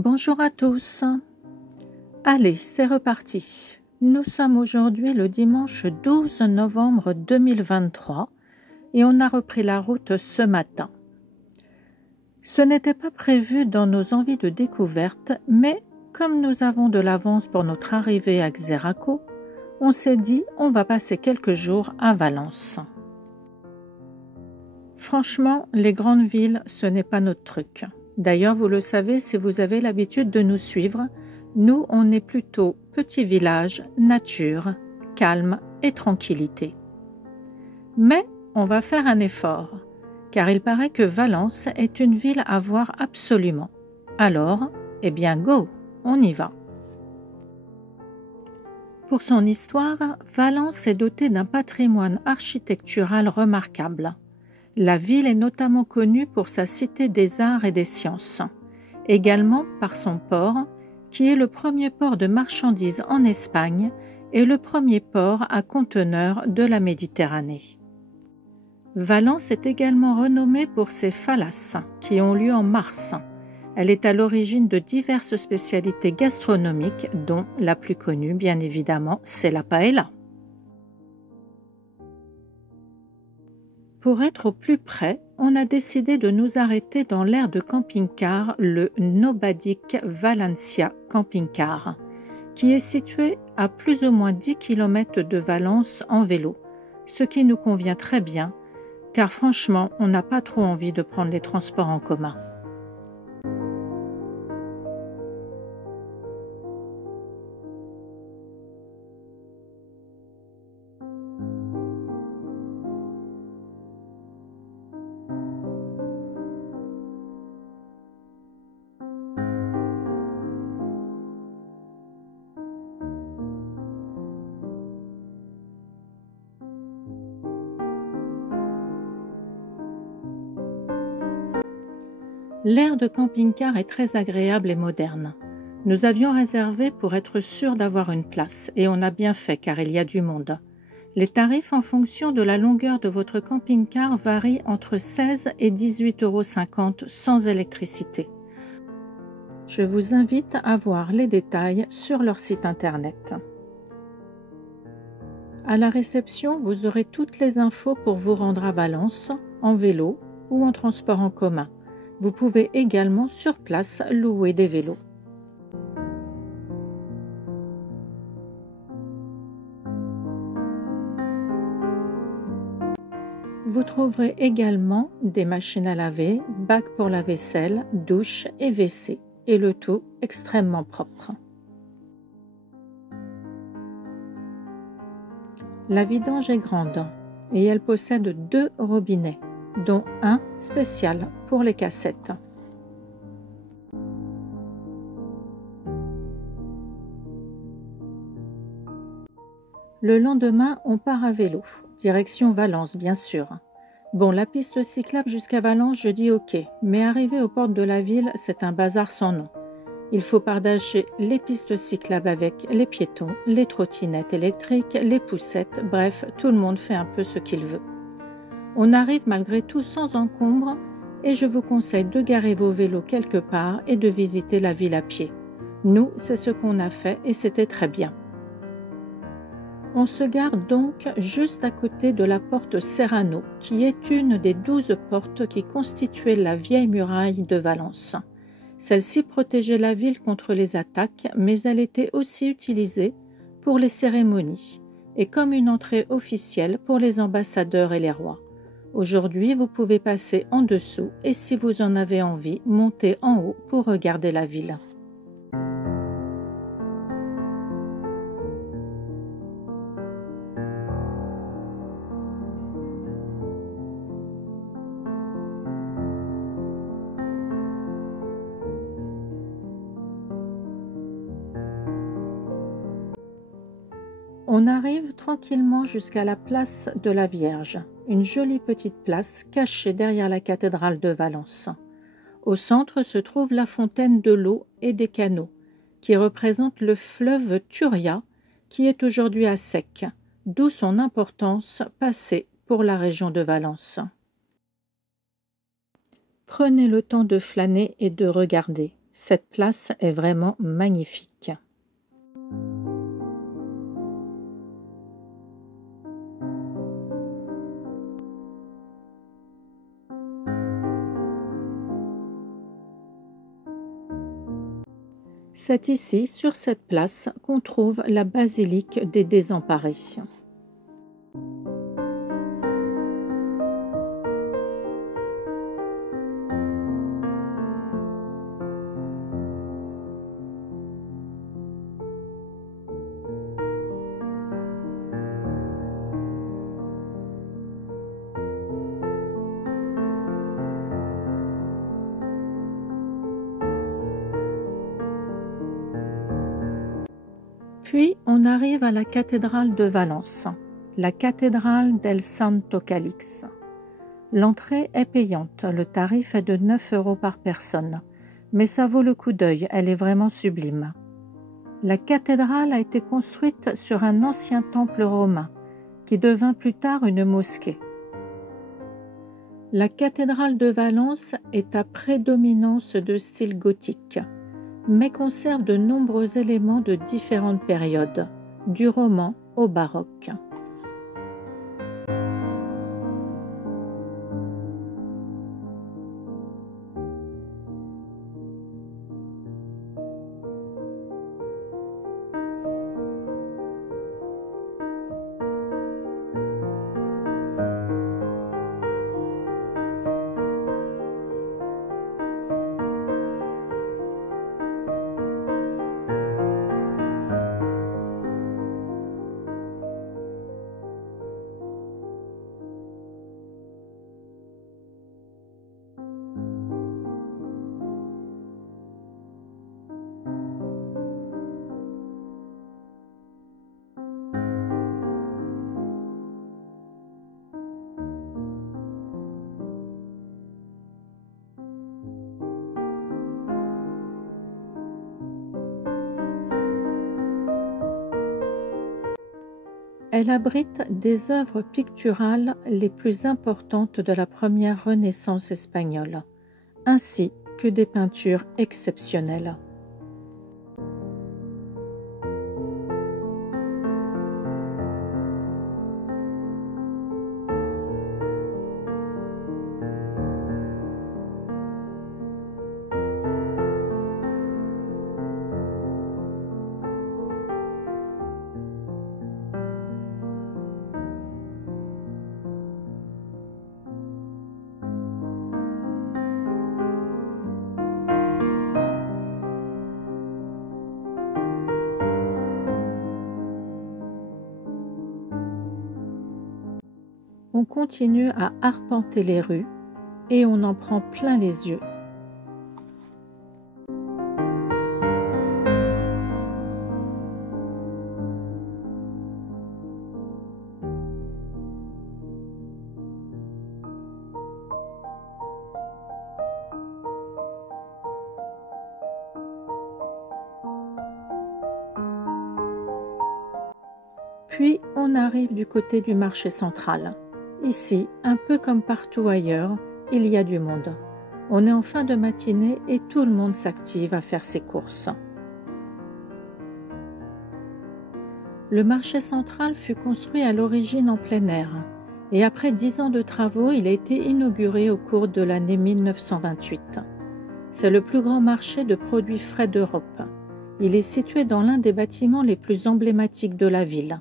Bonjour à tous. Allez, c'est reparti. Nous sommes aujourd'hui le dimanche 12 novembre 2023 et on a repris la route ce matin. Ce n'était pas prévu dans nos envies de découverte, mais comme nous avons de l'avance pour notre arrivée à Xeraco, on s'est dit on va passer quelques jours à Valence. Franchement, les grandes villes, ce n'est pas notre truc. D'ailleurs, vous le savez si vous avez l'habitude de nous suivre, nous, on est plutôt petit village, nature, calme et tranquillité. Mais on va faire un effort, car il paraît que Valence est une ville à voir absolument. Alors, eh bien go, on y va. Pour son histoire, Valence est dotée d'un patrimoine architectural remarquable. La ville est notamment connue pour sa cité des arts et des sciences, également par son port, qui est le premier port de marchandises en Espagne et le premier port à conteneurs de la Méditerranée. Valence est également renommée pour ses phalas, qui ont lieu en mars. Elle est à l'origine de diverses spécialités gastronomiques, dont la plus connue, bien évidemment, c'est la paella. Pour être au plus près, on a décidé de nous arrêter dans l'aire de camping-car, le Nobadic Valencia Camping-Car, qui est situé à plus ou moins 10 km de Valence en vélo, ce qui nous convient très bien, car franchement, on n'a pas trop envie de prendre les transports en commun. L'aire de camping-car est très agréable et moderne. Nous avions réservé pour être sûrs d'avoir une place et on a bien fait car il y a du monde. Les tarifs en fonction de la longueur de votre camping-car varient entre 16 et 18,50 € sans électricité. Je vous invite à voir les détails sur leur site internet. À la réception, vous aurez toutes les infos pour vous rendre à Valence, en vélo ou en transport en commun. Vous pouvez également sur place louer des vélos. Vous trouverez également des machines à laver, bacs pour la vaisselle, douche et WC, et le tout extrêmement propre. La vidange est grande et elle possède 2 robinets, dont un spécial pour les cassettes. Le lendemain, on part à vélo, direction Valence bien sûr. Bon, la piste cyclable jusqu'à Valence, je dis ok, mais arrivé aux portes de la ville, c'est un bazar sans nom. Il faut partager les pistes cyclables avec les piétons, les trottinettes électriques, les poussettes, bref, tout le monde fait un peu ce qu'il veut. On arrive malgré tout sans encombre et je vous conseille de garer vos vélos quelque part et de visiter la ville à pied. Nous, c'est ce qu'on a fait et c'était très bien. On se gare donc juste à côté de la porte Serrano, qui est une des 12 portes qui constituaient la vieille muraille de Valence. Celle-ci protégeait la ville contre les attaques, mais elle était aussi utilisée pour les cérémonies et comme une entrée officielle pour les ambassadeurs et les rois. Aujourd'hui, vous pouvez passer en dessous et si vous en avez envie, monter en haut pour regarder la ville. On arrive tranquillement jusqu'à la place de la Vierge, une jolie petite place cachée derrière la cathédrale de Valence. Au centre se trouve la fontaine de l'eau et des canaux, qui représente le fleuve Turia, qui est aujourd'hui à sec, d'où son importance passée pour la région de Valence. Prenez le temps de flâner et de regarder. Cette place est vraiment magnifique. C'est ici, sur cette place, qu'on trouve la basilique des Désemparés. Puis on arrive à la cathédrale de Valence, la cathédrale del Santo Calix. L'entrée est payante, le tarif est de 9 € par personne, mais ça vaut le coup d'œil, elle est vraiment sublime. La cathédrale a été construite sur un ancien temple romain, qui devint plus tard une mosquée. La cathédrale de Valence est à prédominance de style gothique, mais conserve de nombreux éléments de différentes périodes, du roman au baroque. Elle abrite des œuvres picturales les plus importantes de la première Renaissance espagnole, ainsi que des peintures exceptionnelles. On continue à arpenter les rues et on en prend plein les yeux. Puis on arrive du côté du marché central. Ici, un peu comme partout ailleurs, il y a du monde. On est en fin de matinée et tout le monde s'active à faire ses courses. Le marché central fut construit à l'origine en plein air et après 10 ans de travaux, il a été inauguré au cours de l'année 1928. C'est le plus grand marché de produits frais d'Europe. Il est situé dans l'un des bâtiments les plus emblématiques de la ville.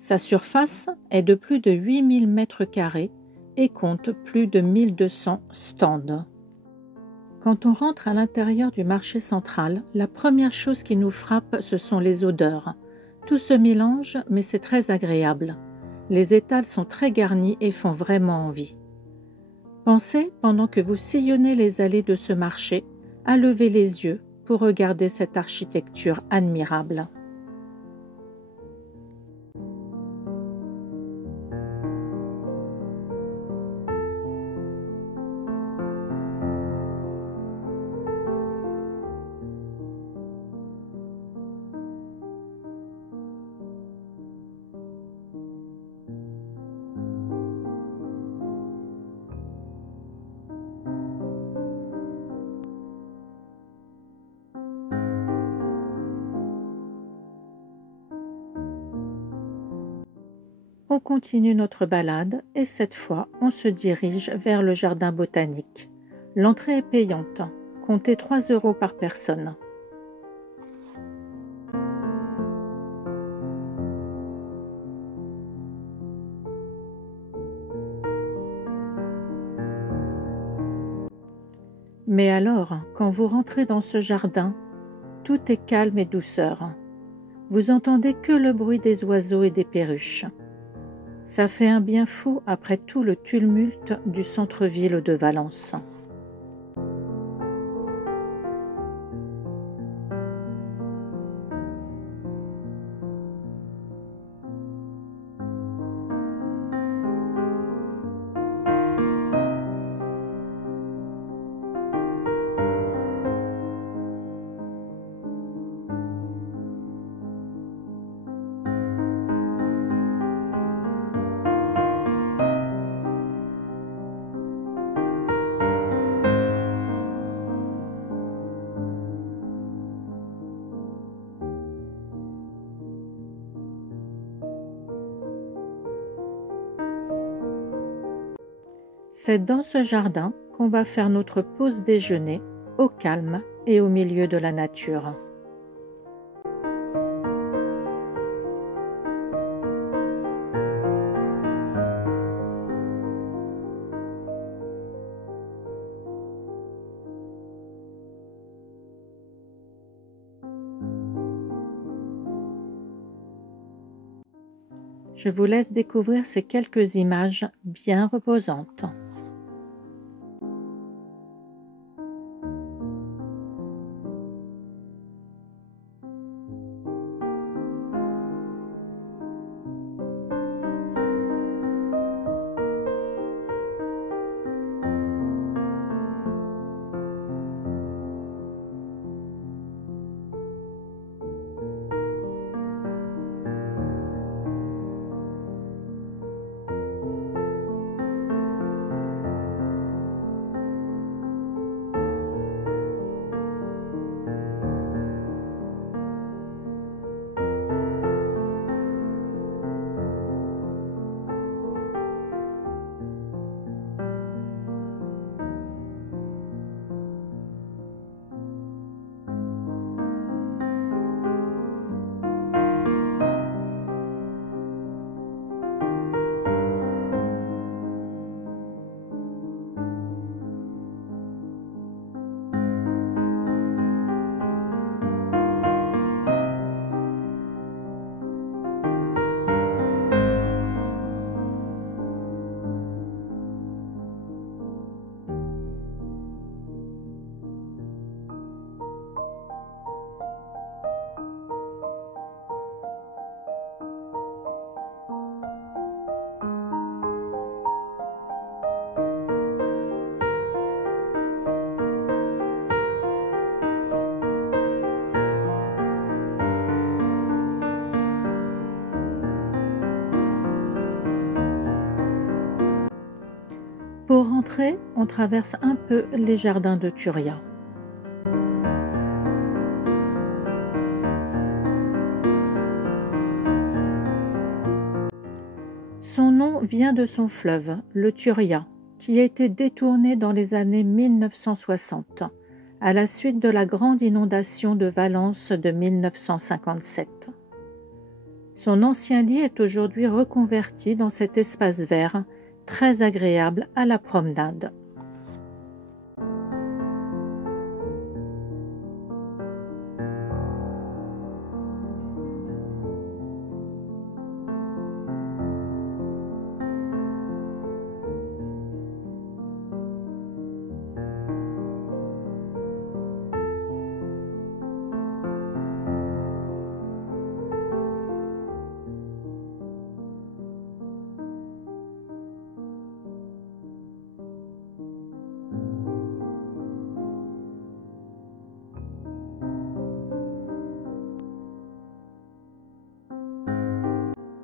Sa surface est de plus de 8000 mètres carrés et compte plus de 1200 stands. Quand on rentre à l'intérieur du marché central, la première chose qui nous frappe, ce sont les odeurs. Tout se mélange, mais c'est très agréable. Les étals sont très garnis et font vraiment envie. Pensez, pendant que vous sillonnez les allées de ce marché, à lever les yeux pour regarder cette architecture admirable. On continue notre balade et cette fois, on se dirige vers le jardin botanique. L'entrée est payante, comptez 3 € par personne. Mais alors, quand vous rentrez dans ce jardin, tout est calme et douceur. Vous entendez que le bruit des oiseaux et des perruches. Ça fait un bien fou après tout le tumulte du centre-ville de Valence. C'est dans ce jardin qu'on va faire notre pause déjeuner, au calme et au milieu de la nature. Je vous laisse découvrir ces quelques images bien reposantes. Pour rentrer, on traverse un peu les jardins de Turia. Son nom vient de son fleuve, le Turia, qui a été détourné dans les années 1960, à la suite de la grande inondation de Valence de 1957. Son ancien lit est aujourd'hui reconverti dans cet espace vert, très agréable à la promenade.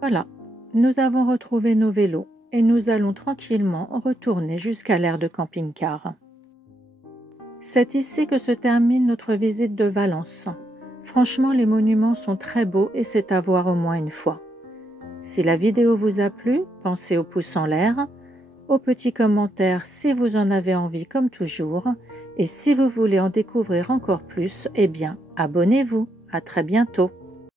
Voilà, nous avons retrouvé nos vélos et nous allons tranquillement retourner jusqu'à l'aire de camping-car. C'est ici que se termine notre visite de Valence. Franchement, les monuments sont très beaux et c'est à voir au moins une fois. Si la vidéo vous a plu, pensez au pouce en l'air, au petit commentaire si vous en avez envie comme toujours, et si vous voulez en découvrir encore plus, eh bien, abonnez-vous. À très bientôt.